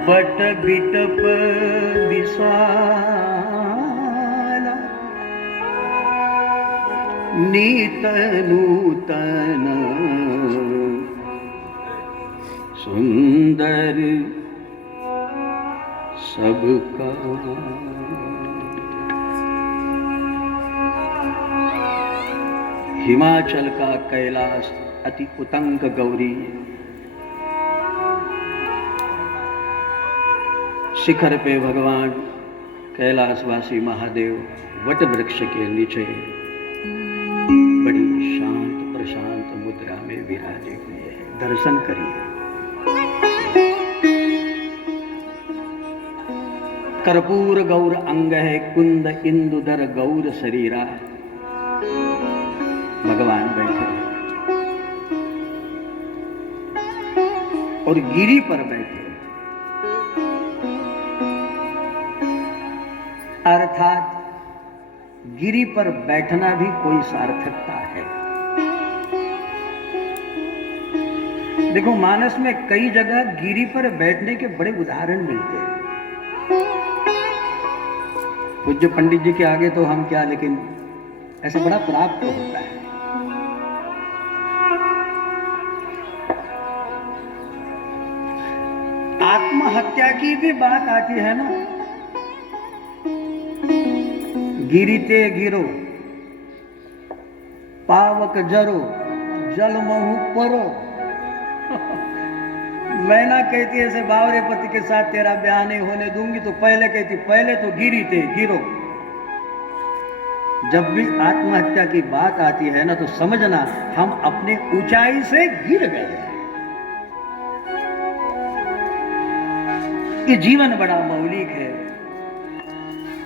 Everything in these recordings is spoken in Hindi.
बट बिटप विशाला नीत नूतन सुंदर सबका। हिमाचल का कैलाश अति उतंग गौरी, शिखर पे भगवान कैलाशवासी महादेव वट वृक्ष के नीचे बड़ी शांत प्रशांत मुद्रा में विराजे हुए हैं। दर्शन करिए। कर्पूर गौर अंग है कुंद इंदुदर गौर शरीरा। भगवान बैठे और गिरी पर बैठे, अर्थात गिरी पर बैठना भी कोई सार्थकता है। देखो, मानस में कई जगह गिरी पर बैठने के बड़े उदाहरण मिलते हैं। पूज्य पंडित जी के आगे तो हम क्या, लेकिन ऐसे बड़ा प्राप्त होता है। आत्महत्या की भी बात आती है ना। गिरिते गिरो पावक जरो जल महु परो। मैना कहती है ऐसे बावरे पति के साथ तेरा ब्याह नहीं होने दूंगी, तो पहले कहती पहले तो गिरिते गिरो। जब भी आत्महत्या की बात आती है ना, तो समझना हम अपने ऊंचाई से गिर गए हैं। ये जीवन बड़ा मौलिक है,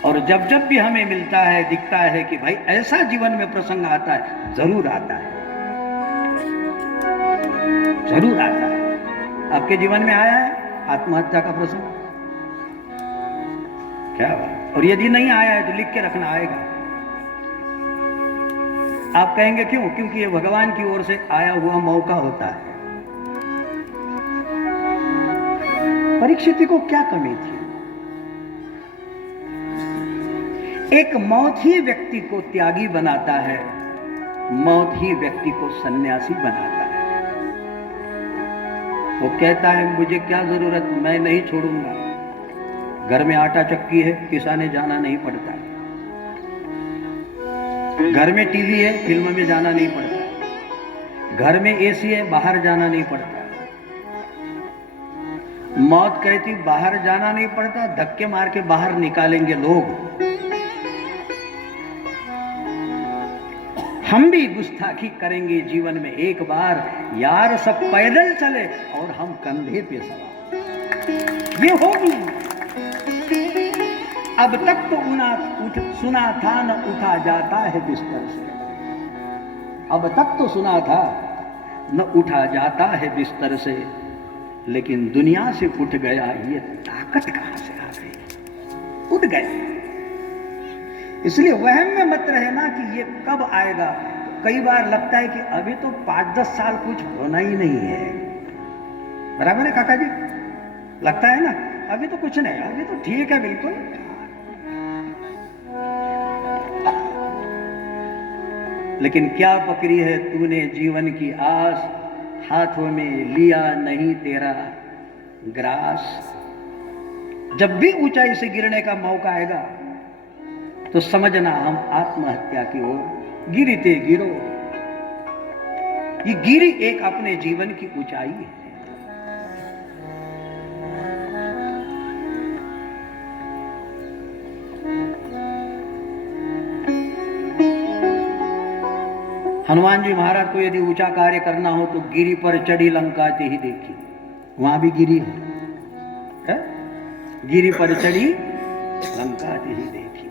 और जब जब भी हमें मिलता है, दिखता है कि भाई ऐसा जीवन में प्रसंग आता है, जरूर आता है, जरूर आता है। आपके जीवन में आया है आत्महत्या का प्रसंग? क्या बात। और यदि नहीं आया है तो लिख के रखना, आएगा। आप कहेंगे क्यों? क्योंकि ये भगवान की ओर से आया हुआ मौका होता है। परीक्षित को क्या कमी थी? एक मौत ही व्यक्ति को त्यागी बनाता है, मौत ही व्यक्ति को सन्यासी बनाता है। वो कहता है मुझे क्या जरूरत, मैं नहीं छोड़ूंगा। घर में आटा चक्की है, पिसाने जाना नहीं पड़ता। घर में टीवी है, फिल्म में जाना नहीं पड़ता। घर में एसी है, बाहर जाना नहीं पड़ता। मौत कहती बाहर जाना नहीं पड़ता, धक्के मार के बाहर निकालेंगे लोग। हम भी गुस्ताखी करेंगे जीवन में एक बार, यार सब पैदल चले और हम कंधे पे सवार। ये होगी। अब तक तो सुना था न उठा जाता है बिस्तर से। अब तक तो सुना था न उठा जाता है बिस्तर से, लेकिन दुनिया से उठ गया, ये ताकत कहां से आ गई? उठ गए। इसलिए वहम में मत रहना कि ये कब आएगा। कई बार लगता है कि अभी तो 5-10 साल कुछ होना ही नहीं है। बराबर है काका जी? लगता है ना अभी तो कुछ नहीं, अभी तो ठीक है बिल्कुल। लेकिन क्या पकड़ी है तूने जीवन की आस, हाथों में लिया नहीं तेरा ग्रास। जब भी ऊंचाई से गिरने का मौका आएगा तो समझना हम आत्महत्या की ओर गिरते गिरो। ये गिरी एक अपने जीवन की ऊंचाई है। हनुमान जी महाराज को यदि ऊंचा कार्य करना हो तो गिरी पर चढ़ी लंकाते ही देखी। वहां भी गिरी है? गिरी पर चढ़ी लंकाते ही देखी।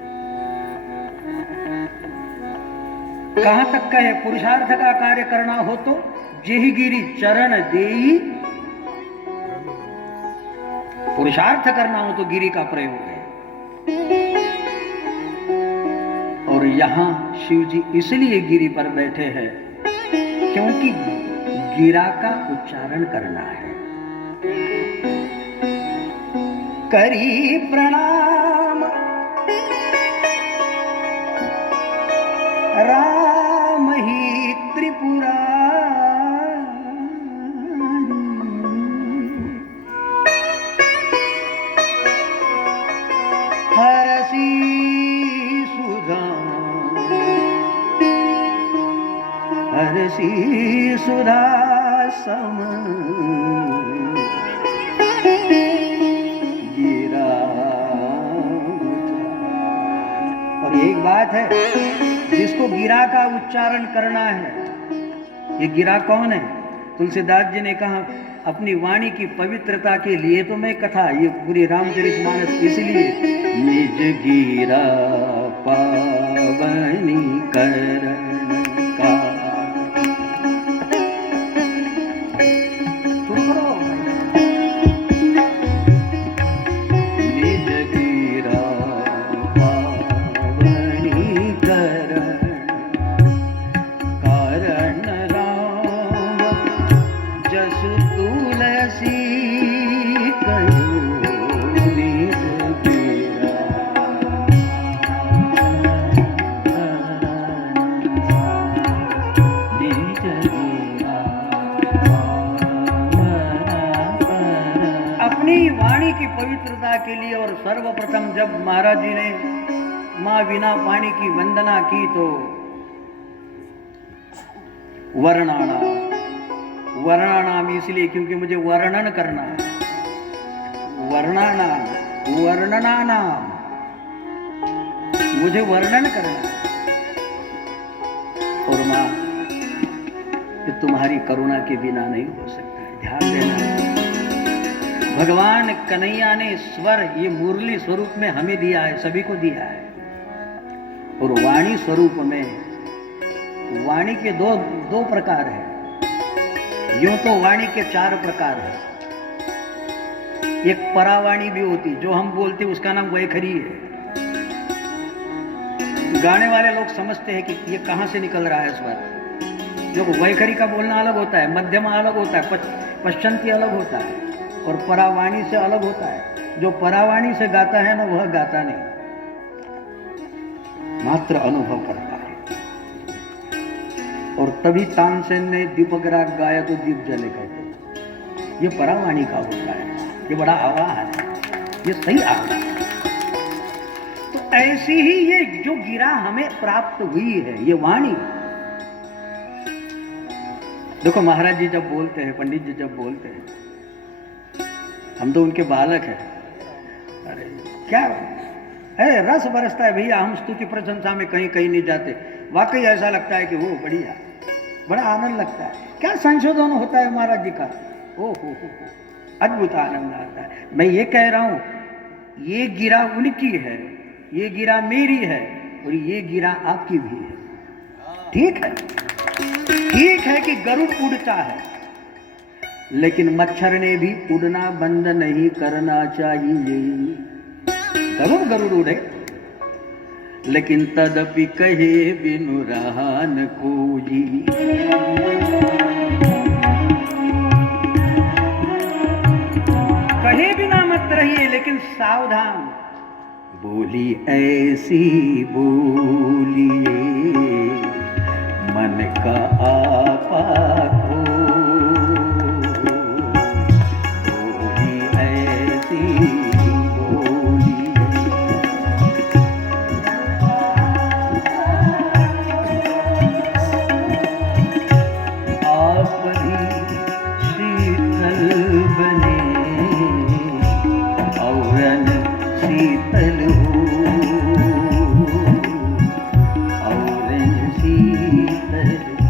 कहां तक कहे? पुरुषार्थ का कार्य करना हो तो जेहि गिरी चरण देई। पुरुषार्थ करना हो तो गिरी का प्रयोग है। और यहां शिव जी इसलिए गिरी पर बैठे हैं क्योंकि गिरा का उच्चारण करना है। करी प्रणाम राम ही त्रिपुरारी, हरसी सुधा हरसी सुधा सम गिरा। और एक बात है, जिसको गिरा का उच्चारण करना है, ये गिरा कौन है? तुलसीदास जी ने कहा अपनी वाणी की पवित्रता के लिए तो मैं कथा, ये पूरी रामचरितमानस इसलिए निज गिरा पावनी करण का। निज गिरा पावनी करण कारण राम जस तुलसी कयो निज गिरा। निज गिरा अपनी वाणी की पवित्रता के लिए। और सर्वप्रथम जब महाराज जी ने मां वीणा पाणी की वंदना की तो वर्णानाम, वर्णानाम इसलिए क्योंकि मुझे वर्णन करना है। वर्णानाम, वर्णनानाम, मुझे वर्णन करना है। और मां, ये तुम्हारी करुणा के बिना नहीं हो सकता है। ध्यान देना, भगवान कन्हैया ने स्वर ये मुरली स्वरूप में हमें दिया है, सभी को दिया है। और वाणी स्वरूप में, वाणी के दो प्रकार है। यूं तो वाणी के 4 प्रकार है। एक परावाणी भी होती, जो हम बोलते उसका नाम वैखरी है। गाने वाले लोग समझते हैं कि ये कहां से निकल रहा है स्वर। जो वैखरी का बोलना अलग होता है, मध्यमा अलग होता है, पश्चंती अलग होता है, और परावाणी से अलग होता है। जो परावाणी से गाता है ना, वह गाता नहीं, मात्र अनुभव करता है। और तभी तानसेन ने दीपक राग गाया तो दीप जले कहते। ये परावाणी का होता है, ये बड़ा आवाज है, ये सही आवाज है। तो ऐसी ही ये जो गिरा हमें प्राप्त हुई है, ये वाणी। देखो महाराज जी जब बोलते हैं, पंडित जी जब बोलते हैं, हम तो उनके बालक हैं। अरे क्या है, रस बरसता है भैया। हम स्तुति प्रशंसा में कहीं कहीं नहीं जाते। वाकई ऐसा लगता है कि वो बढ़िया, बड़ा आनंद लगता है। क्या संशोधन होता है महाराज जी का, ओ हो, अद्भुत आनंद आता है। मैं ये कह रहा हूं, ये गिरा उनकी है, ये गिरा मेरी है, और ये गिरा आपकी भी है। ठीक है, ठीक है कि गरुड़ उड़ता है, लेकिन मच्छर ने भी उड़ना बंद नहीं करना चाहिए। गरुड़ गरुड़ उड़े, लेकिन तदपि कहे बिनु रहा न कोई। कहे बिना मत रहिए, लेकिन सावधान। बोली ऐसी बोलिए मन का आपा को। बोली ऐसी बोलिए, आप भी शीतल बने औरन शीतल हो, औरन शीतल हो।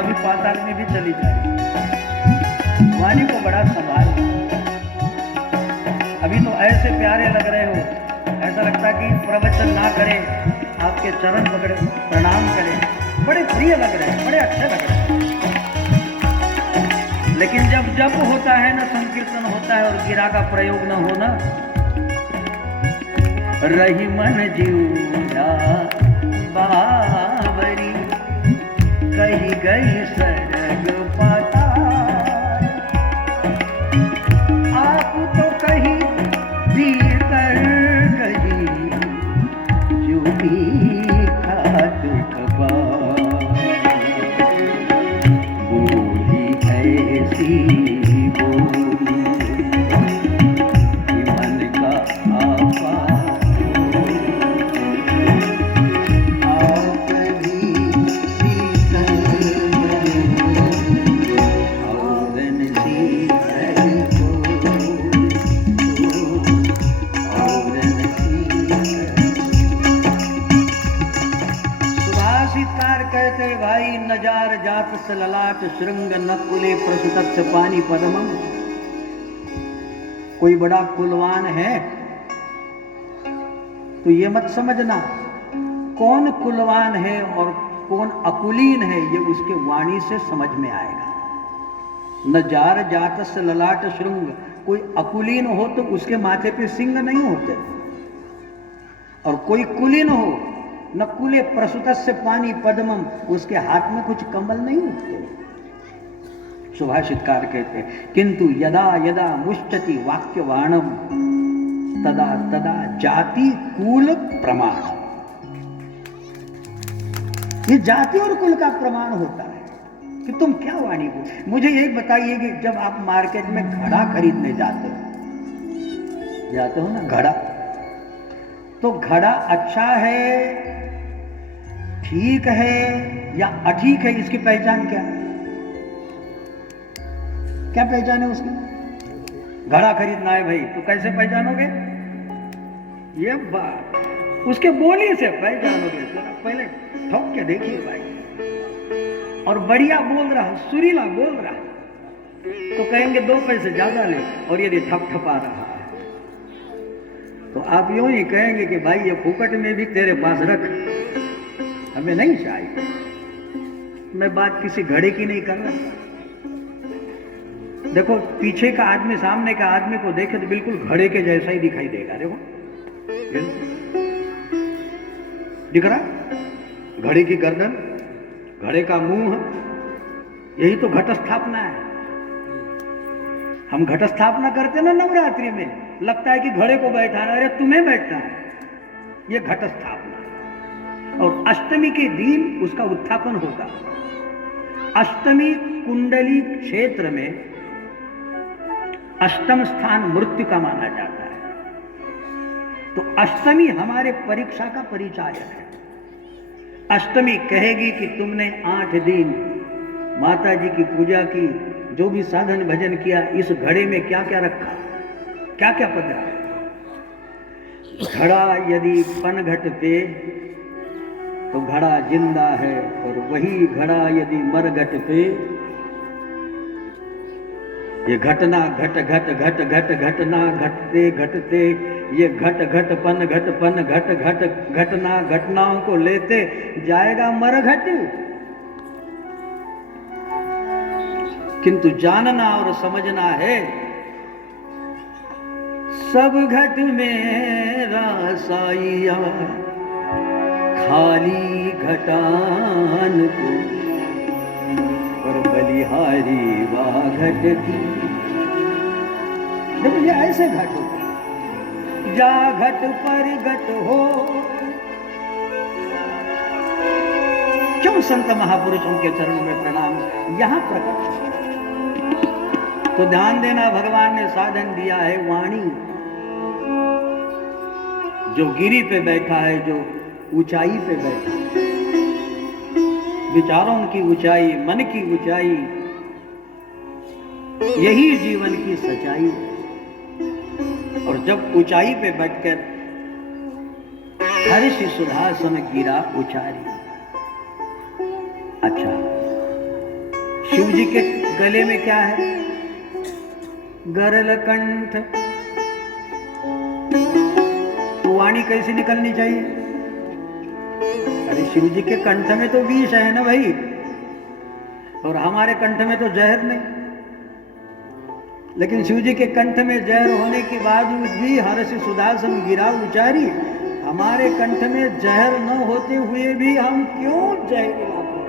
अभी पाताल में भी चली जाए। वाणी को बड़ा संभाल। अभी तो ऐसे प्यारे लग रहे हो, ऐसा लगता है कि प्रवचन ना करे, आपके चरण पकड़े प्रणाम करें, बड़े प्रिय लग रहे हैं, बड़े अच्छे लग रहे हैं। लेकिन जब जप होता है ना, संकीर्तन होता है और गिरा का प्रयोग न होना, रही मन जीवा बावरी, कही गई सरग पाताल, आप तो कही भीतर कही चुपी खात कबार, बोली ऐसी बोली कि मन का आपा, आप भी शीतल औरन शीतल औरन शीतल। सुभाषितकार कहते भाई, नजार जात स ललाट श्रृंग नकुले प्रसुतस्य पानी पद्मम। कोई बड़ा कुलवान है तो ये मत समझना कौन कुलवान है और कौन अकुलीन है, ये उसके वाणी से समझ में आएगा। नजार जात स ललाट श्रृंग, कोई अकुलीन हो तो उसके माथे पे सिंग नहीं होते, और कोई कुलीन हो, नकुले प्रसुतस्य पानी पद्मम, उसके हाथ में कुछ कमल नहीं उठते। सुभाषितकार कहते हैं, किंतु यदा यदा मुष्टति वाक्यवाणम तदा तदा जाति कुल प्रमाण। ये जाति और कुल का प्रमाण होता है कि तुम क्या वाणी बोल। मुझे यही बताइए कि जब आप मार्केट में घड़ा खरीदने जाते हो ना, घड़ा, तो घड़ा अच्छा है, ठीक है या अठीक है, इसकी पहचान क्या है? क्या पहचान है उसकी? घड़ा खरीदना है भाई, तो कैसे पहचानोगे? ये बात उसके बोली से पहचानोगे। पहले ठोक के देखिए भाई, और बढ़िया बोल रहा, सुरीला बोल रहा, तो कहेंगे 2 पैसे ज्यादा ले, और यदि ठपठपा रहा है तो आप यूं ही कहेंगे कि भाई ये फुकट में भी तेरे पास रख, हमें नहीं चाहिए। मैं बात किसी घड़े की नहीं कर रहा। देखो, पीछे का आदमी सामने का आदमी को देखे तो बिल्कुल घड़े के जैसा ही दिखाई देगा। देखो दिख रहा, घड़े की गर्दन, घड़े का मुंह, यही तो घट स्थापना है। हम घट स्थापना करते ना नवरात्रि में, लगता है कि घड़े को बैठाना, अरे तुम्हें बैठना है, ये घट स्थापना। और अष्टमी के दिन उसका उत्थापन होगा। अष्टमी कुंडली क्षेत्र में अष्टम स्थान मृत्यु का माना जाता है, तो अष्टमी हमारे परीक्षा का परिचायक है। अष्टमी कहेगी कि तुमने 8 दिन माता जी की पूजा की, जो भी साधन भजन किया, इस घड़े में क्या क्या रखा, क्या क्या पधरा। घड़ा यदि पनघट पे तो घड़ा जिंदा है, और वही घड़ा यदि मरघट पे, ये घटना घट घट घट घट घटना घटते घटते, ये घट घट पन घट घटना घटनाओं को लेते जाएगा मरघट। किंतु जानना और समझना है, सब घट में रासाइया, खाली घटान को और बलिहारी वा घट की। देखो ये ऐसे घट होते, जा घट पर घट हो। क्यों संत महापुरुषों के चरणों में प्रणाम यहां प्रकट। तो ध्यान देना, भगवान ने साधन दिया है वाणी। जो गिरी पे बैठा है, जो ऊंचाई पे बैठा है, विचारों की ऊंचाई, मन की ऊंचाई, यही जीवन की सच्चाई है। और जब ऊंचाई पे बैठकर हर्ष सुधा सम गिरा उचारी। अच्छा, शिव जी के गले में क्या है? गरल कंठ। तो वाणी कैसी निकलनी चाहिए? अरे शिव जी के कंठ में तो विष है ना भाई, और हमारे कंठ में तो जहर नहीं। लेकिन शिव जी के कंठ में जहर होने के बावजूद भी हर्ष सुधासन गिरा उचारी, हमारे कंठ में जहर न होते हुए भी हम क्यों जहरीला करते हैं?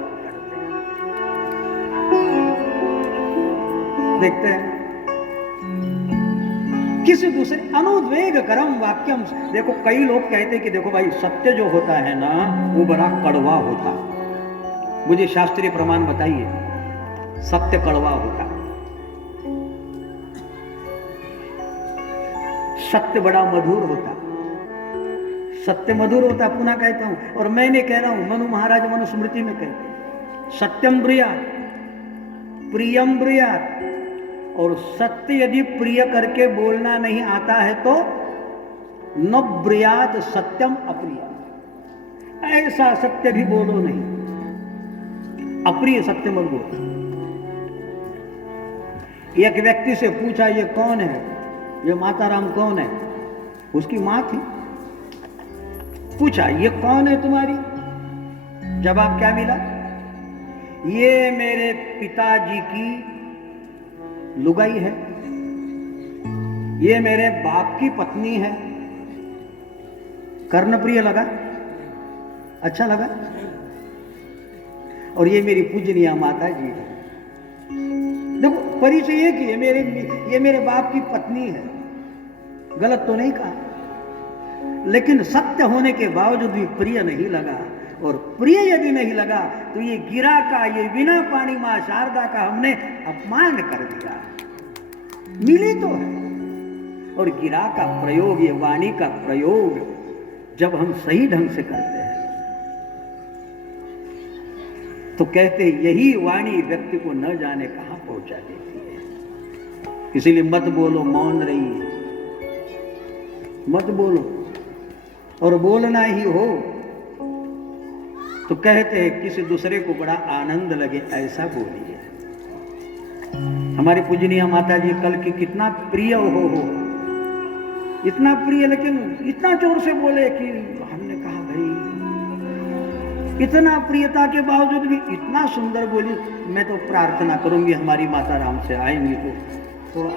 देखते हैं किसी दूसरे अनुद्वेग करम वाक्यम। देखो कई लोग कहते कि देखो भाई सत्य जो होता है ना वो बड़ा कड़वा होता। मुझे शास्त्रीय प्रमाण बताइए सत्य कड़वा होता। सत्य बड़ा मधुर होता। सत्य मधुर होता, पुनः कहता हूं, और मैंने कह रहा हूं, मनु महाराज मनुस्मृति में कहते सत्यम ब्रूयात् प्रियम ब्रूयात्। और सत्य यदि प्रिय करके बोलना नहीं आता है तो न ब्रूयात् सत्यम अप्रिय। ऐसा सत्य भी बोलो नहीं, अप्रिय सत्य मत बोलो। एक व्यक्ति से पूछा ये कौन है? ये माता राम कौन है? उसकी मां थी। पूछा ये कौन है तुम्हारी? जवाब क्या मिला? ये मेरे पिताजी की लुगाई है, ये मेरे बाप की पत्नी है। कर्णप्रिय लगा? अच्छा लगा? और ये मेरी पूजनीय माता जी है। देखो परिचय ये कि ये मेरे बाप की पत्नी है, गलत तो नहीं कहा। लेकिन सत्य होने के बावजूद भी प्रिय नहीं लगा, और प्रिय यदि नहीं लगा तो ये गिरा का, ये बिना पानी मां शारदा का हमने अपमान कर दिया। मिली तो है, और गिरा का प्रयोग, ये वाणी का प्रयोग जब हम सही ढंग से करते हैं तो कहते यही वाणी व्यक्ति को न जाने कहां पहुंचा देती है। इसीलिए मत बोलो, मौन रहिए, मत बोलो। और बोलना ही हो तो कहते हैं किसी दूसरे को बड़ा आनंद लगे ऐसा बोलिए। हमारी पूजनीय माता जी कल की कितना प्रिय हो, इतना प्रिय, लेकिन इतना जोर से बोले कि हमने कहा भाई इतना प्रियता के बावजूद भी इतना सुंदर बोली। मैं तो प्रार्थना करूंगी हमारी माता राम से आएंगी तो थोड़ा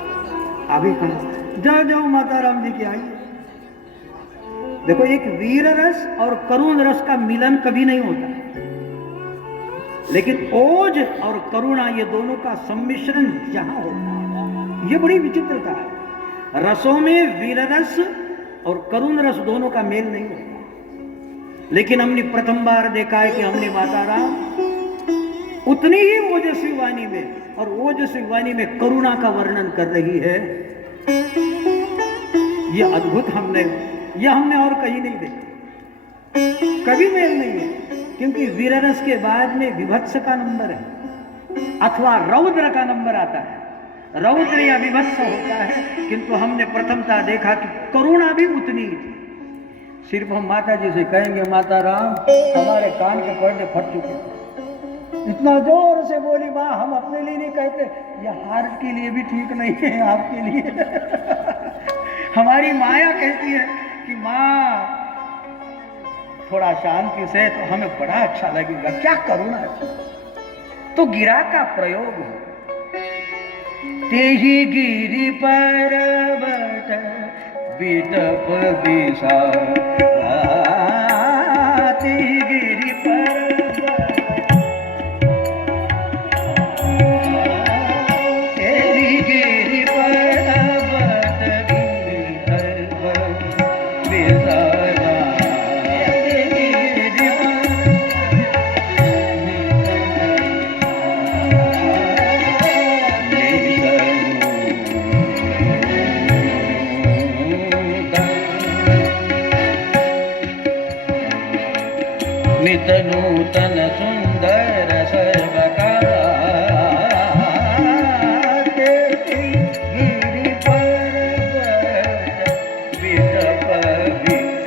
आगे कहा जाओ जाओ माता राम जी की आई। देखो एक वीर रस और करुण रस का मिलन कभी नहीं होता, लेकिन ओज और करुणा ये दोनों का सम्मिश्रण जहां होता है ये बड़ी विचित्रता है। रसों में वीर रस और करुण रस दोनों का मेल नहीं होता। लेकिन हमने प्रथम बार देखा है कि हमने माता राम उतनी ही ओजस्वी वाणी में, और ओजस्वी वाणी में करुणा का वर्णन कर रही है। ये अद्भुत हमने और कहीं नहीं देखा, कभी मेल नहीं है। क्योंकि वीररस के बाद में विभत्स का नंबर है अथवा रौद्र का नंबर आता है। रौद्र या विभत्स होता है, किंतु हमने प्रथमता देखा कि करुणा भी उतनी ही थी। सिर्फ हम माता जी से कहेंगे माता राम हमारे कान के पर्दे फट चुके, इतना जोर से बोली माँ, हम अपने लिए नहीं कहते, ये हार्ट के लिए भी ठीक नहीं है आपके लिए। हमारी माया कहती है कि माँ थोड़ा शांति से, तो हमें बड़ा अच्छा लगेगा। क्या करुणा है। तो गिरा का प्रयोग हो, तेही गिरी पर्वत बिटप बिसा, तेही गिरी पर्वत, तेही गिरी पर्वत बिसा, नित नूतन सुंदर सर्वका, गिरि पर्वत बिटप बिसा।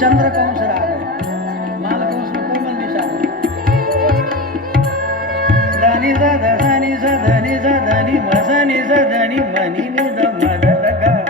चंद्रकंस राग है। मालकंस में कोमल निशा है। धनी सा धनी सा धनी सा धनी मसा नि सा धनी मनी नि द मद द गा